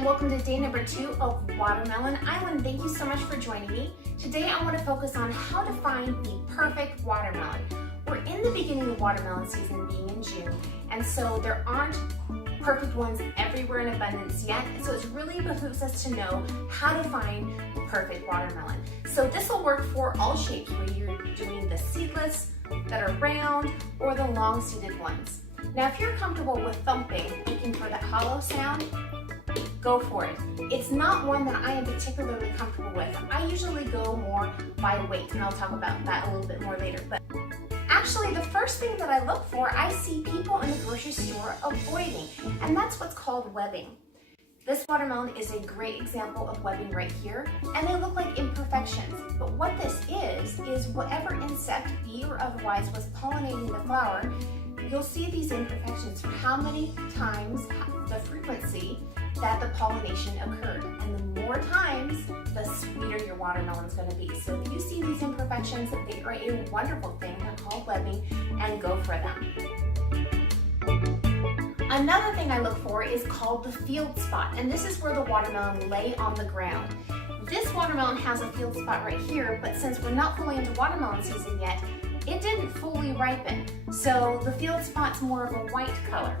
and welcome to day number 2 of Watermelon Island. Thank you so much for joining me. Today I want to focus on how to find the perfect watermelon. We're in the beginning of watermelon season, being in June, and so there aren't perfect ones everywhere in abundance yet, so it really behooves us to know how to find the perfect watermelon. So this will work for all shapes, whether you're doing the seedless that are round or the long seeded ones. Now if you're comfortable with thumping, looking for that hollow sound, go for it. It's not one that I am particularly comfortable with. I usually go more by weight, and I'll talk about that a little bit more later. But actually, the first thing that I look for, I see people in the grocery store avoiding, and that's what's called webbing. This watermelon is a great example of webbing right here, and they look like imperfections. But what this is whatever insect, bee or otherwise, was pollinating the flower, you'll see these imperfections for how many times, the frequency that the pollination occurred. And the more times, the sweeter your watermelon is going to be. So if you see these imperfections, they are a wonderful thing. They're called webbing, and go for them. Another thing I look for is called the field spot, and this is where the watermelon lay on the ground. This watermelon has a field spot right here, but since we're not fully into watermelon season yet, it didn't fully ripen. So the field spot's more of a white color.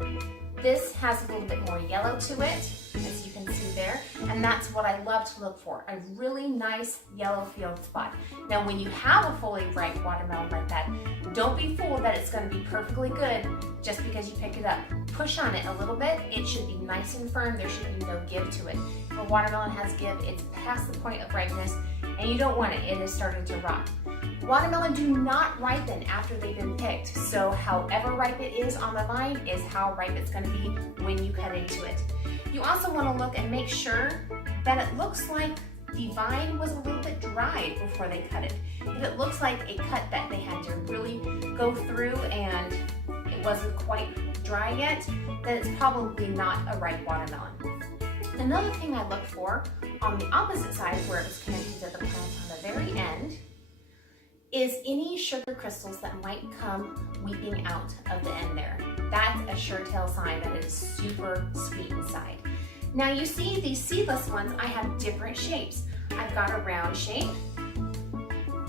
This has a little bit more yellow to it, as you can see there, and that's what I love to look for, a really nice yellow field spot. Now when you have a fully ripe watermelon like that, don't be fooled that it's going to be perfectly good just because you pick it up. Push on it a little bit, it should be nice and firm, there should be no give to it. If a watermelon has give, it's past the point of ripeness, and you don't want it, it is starting to rot. Watermelon do not ripen after they've been picked, so however ripe it is on the vine is how ripe it's going to be when you cut into it. You also want to look and make sure that it looks like the vine was a little bit dry before they cut it. If it looks like a cut that they had to really go through and it wasn't quite dry yet, then it's probably not a ripe watermelon. Another thing I look for on the opposite side where it was connected to the plant on the very end is any sugar crystals that might come weeping out of the end there. That's a sure tell sign that it is super sweet inside. Now you see these seedless ones, I have different shapes. I've got a round shape,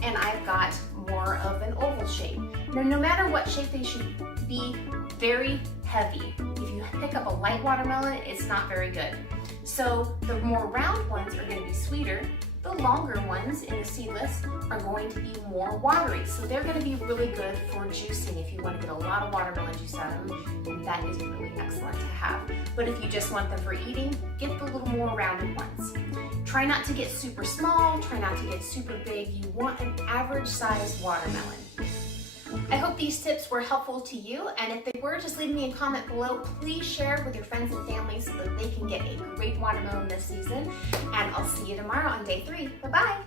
and I've got more of an oval shape. Now no matter what shape, they should be very heavy. If you pick up a light watermelon, it's not very good. So the more round ones are going to be sweeter. The longer ones in the seedless are going to be more watery. So they're going to be really good for juicing if you want to get a lot of watermelon juice out of them, and that is really excellent to have. But if you just want them for eating, get the little more rounded ones. Try not to get super small, try not to get super big. You want an average sized watermelon. I hope these tips were helpful to you, and if they were, just leave me a comment below. Please share it with your friends and family so that they can get a great watermelon this season, and I'll see you tomorrow on day 3. Bye-bye.